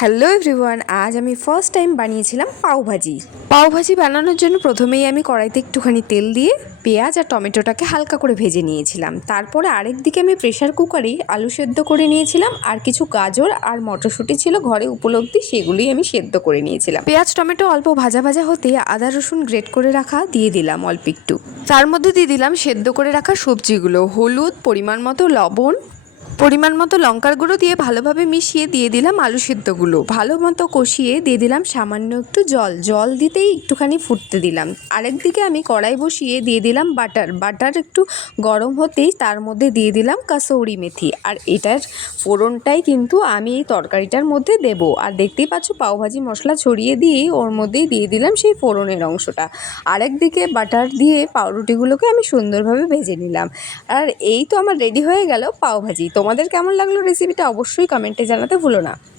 Hello everyone, আজ আমি first time বানিয়েছিলাম পাওভাজি। পাওভাজি বানানোর জন্য প্রথমেই আমি কড়াইতে একটুখানি তেল দিয়ে পেঁয়াজ আর টমেটোটাকে হালকা করে ভেজে নিয়েছিলাম। তারপরে আরেক দিকে আমি প্রেশার কুকারে আলু সেদ্ধ করে নিয়েছিলাম, আর কিছু গাজর আর মটরশুঁটি ছিল ঘরে উপলব্ধ, সেগুলোই আমি সেদ্ধ করে নিয়েছিলাম। পেঁয়াজ টমেটো অল্প ভাজা ভাজা হতে আদা রসুন গ্রেট করে রাখা দিয়ে দিলাম অল্প একটু। তার মধ্যে দিয়ে দিলাম সেদ্ধ করে রাখা সবজিগুলো, হলুদ, পরিমাণ মতো লবণ, পরিমাণ মতো লঙ্কার গুঁড়ো দিয়ে ভালোভাবে মিশিয়ে দিয়ে দিলাম আলু সিদ্ধগুলো। ভালো মতো কষিয়ে দিয়ে দিলাম সামান্য একটু জল দিতেই একটুখানি ফুটতে দিলাম। আরেকদিকে আমি কড়াই বসিয়ে দিয়ে দিলাম বাটার একটু গরম হতেই তার মধ্যে দিয়ে দিলাম কাসৌরি মেথি। আর এটার ফোড়নটাই কিন্তু আমি এই তরকারিটার মধ্যে দেব। আর দেখতেই পাচ্ছ পাওভাজি মশলা ছড়িয়ে দিয়ে ওর মধ্যেই দিয়ে দিলাম সেই ফোড়নের অংশটা। আরেকদিকে বাটার দিয়ে পাউরুটিগুলোকে আমি সুন্দরভাবে ভেজে নিলাম। আর এই তো আমার রেডি হয়ে গেল পাওভাজি। তোমাদের কেমন লাগলো রেসিপিটা অবশ্যই কমেন্টে জানাতে ভুলো না।